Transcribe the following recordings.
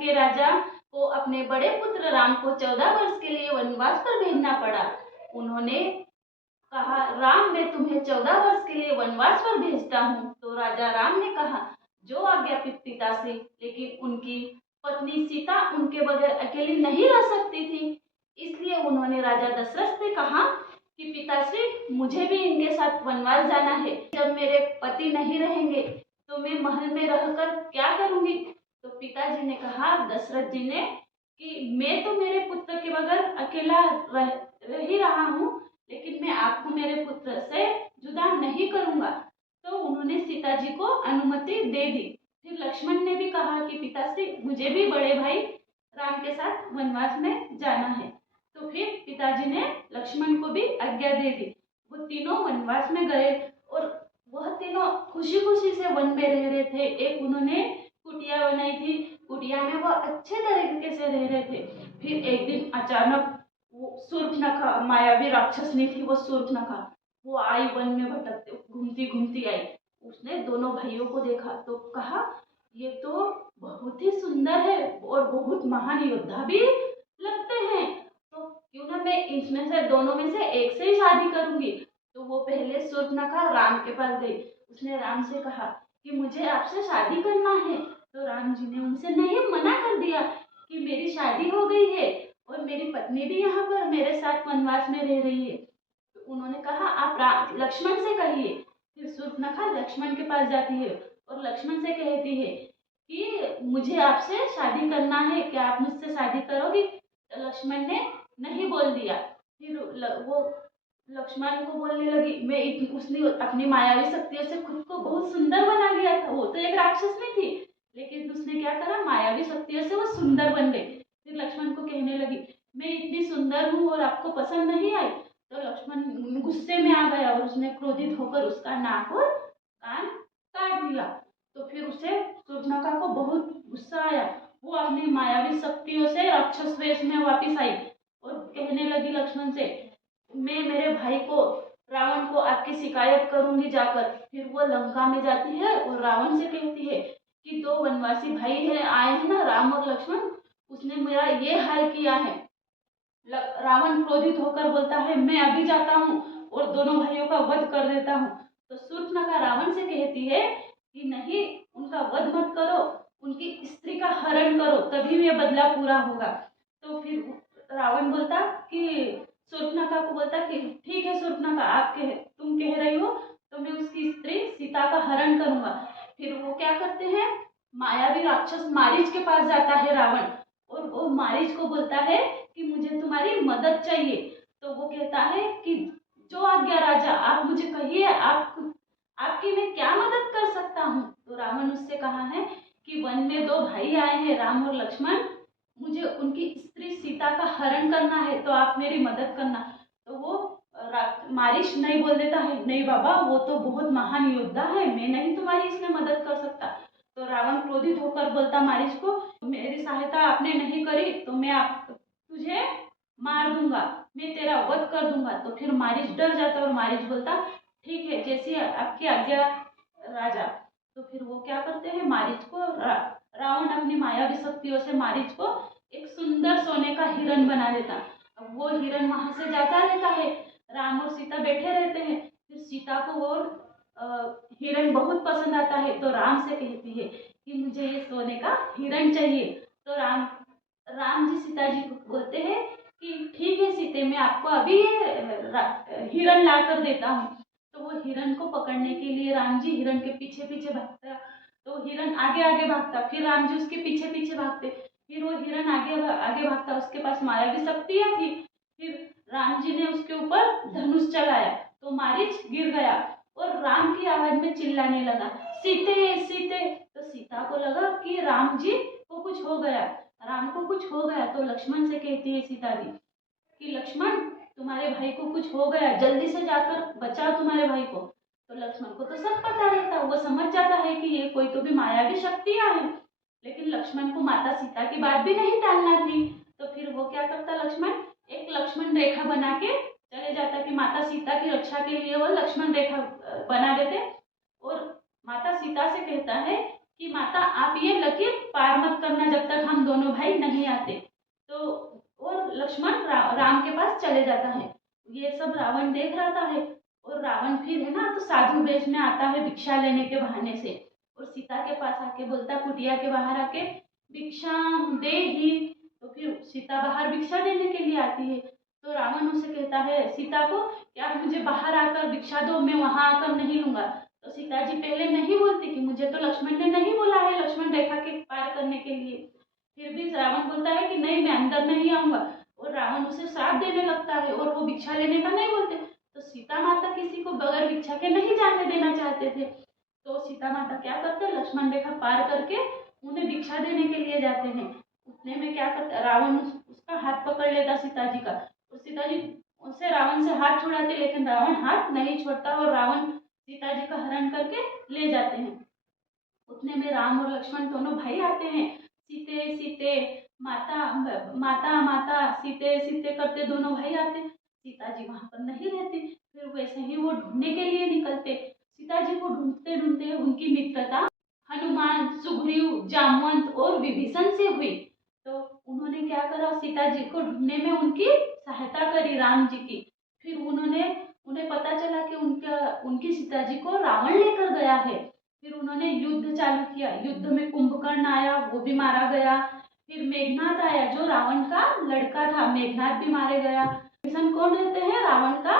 के राजा को अपने बड़े पुत्र राम को 14 वर्ष के लिए वनवास पर भेजना पड़ा। उन्होंने कहा, राम मैं तुम्हें 14 वर्ष के लिए वनवास पर भेजता हूँ। तो राजा राम ने कहा, जो आज्ञा पिता से। लेकिन उनकी पत्नी सीता उनके बगैर अकेली नहीं रह सकती थी, इसलिए उन्होंने राजा दशरथ से कहा कि पिताश्री मुझे भी इनके साथ वनवास जाना है। जब मेरे पति नहीं रहेंगे तो मैं महल में रहकर क्या करूंगी। तो पिताजी ने कहा दशरथ जी ने कि मैं तो मेरे पुत्र के बगैर अकेला रह ही रहा हूँ, लेकिन मैं आपको मेरे पुत्र से जुदा नहीं करूंगा। तो उन्होंने सीता जी को अनुमति दे दी। फिर लक्ष्मण ने भी कहा कि पिताश्री मुझे भी बड़े भाई राम के साथ वनवास में जाना है। तो फिर पिताजी ने लक्ष्मण को भी आज्ञा दे दी। वो तीनों वनवास में गए और वह तीनों खुशी खुशी से वन में रह रहे थे। एक उन्होंने कुटिया बनाई थी, कुटिया में वह अच्छे तरीके से रह रहे थे। फिर एक दिन अचानक वो शूर्पणखा मायावी राक्षसनी थी, वो शूर्पणखा वो आई वन में भटकते घूमती घूमती आई। उसने दोनों भाइयों को देखा तो कहा, ये तो बहुत ही सुंदर है और बहुत महान योद्धा भी लगते हैं, तो क्यों ना मैं इसमें से दोनों में से एक से ही शादी करूंगी। तो वो पहले शूर्पणखा राम के पास गई। उसने राम से कहा कि मुझे आपसे शादी करना है। तो राम जी ने उनसे नहीं मना कर दिया कि मेरी शादी हो गई है और मेरी पत्नी भी यहाँ पर मेरे साथ वनवास में रह रही है। तो उन्होंने कहा आप लक्ष्मण से कहिए। फिर शूर्पणखा लक्ष्मण के पास जाती है और लक्ष्मण से कहती है कि मुझे आपसे शादी करना है, क्या आप मुझसे शादी करोगी। तो लक्ष्मण ने नहीं बोल दिया। फिर वो लक्ष्मण को बोलने लगी, उसने अपनी मायावी शक्तियों से खुद को बहुत सुंदर बना लिया था। वो तो एक राक्षस नहीं थी, लेकिन उसने क्या करा, मायावी शक्तियों से वो सुंदर बन गई। फिर लक्ष्मण को कहने लगी, मैं इतनी सुंदर हूँ और आपको पसंद नहीं आई। तो लक्ष्मण गुस्से में आ गया और उसने क्रोधित होकर उसका नाक और कान काट दिया। तो फिर उसे शूर्पणखा को बहुत गुस्सा आया। वो अपनी मायावी शक्तियों से राक्षस वेश में वापस आई और कहने लगी लक्ष्मण से, मैं मेरे भाई को रावण को आपकी शिकायत करूंगी जाकर। फिर वो लंका में जाती है और रावण से कहती है कि दो वनवासी भाई है आए हैं ना, राम और लक्ष्मण, उसने मेरा ये हाल किया है। रावण क्रोधित होकर बोलता है, मैं अभी जाता हूँ और दोनों भाइयों का वध कर देता हूँ। तो शूर्पणखा रावण से कहती है कि नहीं, उनका वध मत करो, उनकी स्त्री का हरण करो, तभी ये बदला पूरा होगा। तो फिर रावण बोलता कि शूर्पणखा को बोलता कि ठीक है शूर्पणखा, तुम कह रही हो तो मैं उसकी स्त्री सीता का हरण करूंगा। फिर वो क्या करते हैं, मायावी राक्षस मारीच के पास जाता है रावण और वो मारीच को बोलता है कि मुझे तुम्हारी मदद चाहिए। तो वो कहता है कि जो आज्ञा राजा, आप मुझे कहिए, आपकी मैं क्या मदद कर सकता हूँ। तो रावण उससे कहा है कि वन में दो भाई आए हैं राम और लक्ष्मण, मुझे उनकी स्त्री सीता का हरण करना है, तो आप मेरी मदद करना। तो वो मारीच नहीं बोल देता है, नहीं बाबा वो तो बहुत महान योद्धा है, मैं नहीं तुम्हारी इसमें मदद कर सकता। तो रावण क्रोधित होकर बोलता मारीच को, मेरी सहायता आपने नहीं करी तो मैं तुझे मार दूंगा, मैं तेरा वध कर दूंगा। तो फिर मारीच डर जाता और मारीच बोलता ठीक है, जैसी आपकी आज्ञा राजा। तो फिर वो क्या करते हैं, मारीच को रावण अपनी मायावी शक्तियों से मारीच को एक सुंदर सोने का हिरण बना देता। अब वो हिरण वहां से जाता रहता है, राम और सीता बैठे रहते हैं। फिर सीता को वो हिरण बहुत पसंद आता है, तो राम से कहती है कि मुझे ये सोने का हिरण चाहिए। तो राम जी सीता जी को बोलते हैं कि ठीक है सीते, मैं आपको अभी ये हिरण ला कर देता हूँ। तो वो हिरण को पकड़ने के लिए राम जी हिरण के पीछे पीछे भागता, तो हिरण आगे आगे भागता, फिर राम जी उसके पीछे पीछे भागते, फिर वो हिरण आगे आगे भागता, उसके पास मायावी शक्तियाँ थी। फिर राम जी ने उसके ऊपर धनुष चलाया तो मारीच गिर गया और राम की आवाज में चिल्लाने लगा, सीते सीते। तो सीता को लगा कि राम जी को कुछ हो गया, राम को कुछ हो गया। तो लक्ष्मण से कहती है सीता जी कि लक्ष्मण तुम्हारे भाई को कुछ हो गया, जल्दी से जाकर बचाओ तुम्हारे भाई को। तो लक्ष्मण को तो सब पता रहता, वो समझ जाता है कि ये कोई तो भी मायावी शक्तियां हैं, लेकिन लक्ष्मण को माता सीता की बात भी नहीं टालना थी। तो फिर वो क्या करता लक्ष्मण, एक लक्ष्मण रेखा बना के चले जाता कि माता सीता की रक्षा के लिए वो लक्ष्मण रेखा बना देते और माता सीता से कहता है कि माता आप ये लकीर पार मत करना जब तक हम दोनों भाई नहीं आते। तो और लक्ष्मण राम के पास चले जाता है। ये सब रावण देख रहा है और रावण फिर है ना तो साधु वेश में आता है भिक्षा लेने के बहाने से, और सीता के पास आके बोलता, कुटिया के बाहर आके, भिक्षा दे ही। तो फिर सीता बाहर भिक्षा देने के लिए आती है। तो रावण उसे कहता है सीता को, क्या आप मुझे बाहर आकर भिक्षा दो, मैं वहां आकर नहीं लूंगा। तो सीता जी पहले नहीं बोलती कि मुझे तो लक्ष्मण ने नहीं बोला है लक्ष्मण रेखा के पार करने के लिए। फिर भी रावण बोलता है कि नहीं, मैं अंदर नहीं आऊंगा, और रावण उसे श्राप देने लगता है और वो भिक्षा लेने का नहीं बोलते। तो सीता माता किसी को बगैर भिक्षा के नहीं जाने देना चाहते थे। तो सीता माता क्या करते हैं, लक्ष्मण रेखा पार करके उन्हें भिक्षा देने के लिए जाते हैं। उतने में क्या करता, रावण उसका हाथ पकड़ लेता सीता जी का, और सीता जी उसे रावण से हाथ छुड़ाते, लेकिन रावण हाथ नहीं छोड़ता और रावण सीता जी का हरण करके ले जाते हैं। उतने में राम और लक्ष्मण दोनों भाई आते हैं। सीते सीते, माता माता माता, सीते सीते करते दोनों भाई आते। सीता जी वहां पर नहीं रहती। फिर वैसे ही वो ढूंढने के लिए निकलते। सीता जी को ढूंढते ढूंढते उनकी मित्रता हनुमान, सुग्रीव, जामवंत और विभीषण से हुई। तो उन्होंने क्या करा, सीता जी को ढूंढने में उनकी सहायता करी राम जी की। फिर उन्हें पता चला कि उनकी सीता जी को रावण लेकर गया है। फिर उन्होंने युद्ध चालू किया। युद्ध में कुंभकर्ण आया, वो भी मारा गया। फिर मेघनाथ आया जो रावण का लड़का था, मेघनाथ भी मारे गया। विभीषण कौन रहते हैं, रावण का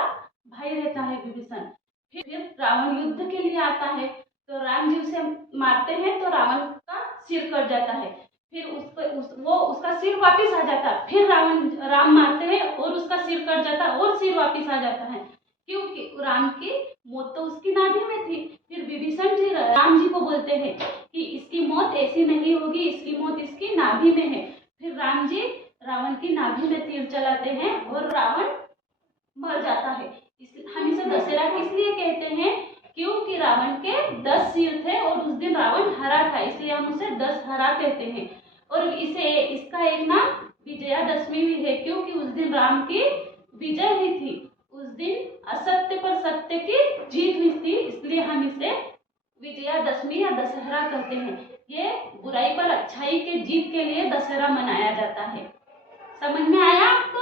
भाई रहता है विभीषण। फिर रावण युद्ध के लिए आता है, तो राम जी उसे मारते हैं तो रावण का सिर कट जाता है। फिर वो उसका सिर वापिस आ जाता है। फिर राम मारते हैं और उसका सिर कट जाता है और सिर वापिस आ जाता है, क्योंकि राम की मौत तो उसकी नाभि में थी। फिर विभीषण जी राम जी को बोलते हैं कि इसकी मौत ऐसी नहीं होगी, इसकी मौत इसकी नाभि में है। फिर राम जी रावण की नाभि में तीर चलाते हैं और रावण मर जाता है। हम इसे दशहरा किस लिए कहते हैं, क्योंकि रावण के 10 सिर थे और उस दिन रावण हरा था, इसलिए हम उसे दशहरा कहते हैं। और इसका एक नाम विजयादशमी भी है, क्योंकि उस दिन राम की विजय हुई थी। उस दिन असत्य पर सत्य की जीत हुई थी, इसलिए हम इसे विजयादशमी या दशहरा कहते हैं। ये बुराई पर अच्छाई के जीत के लिए दशहरा मनाया जाता है। समझ में आया आपको?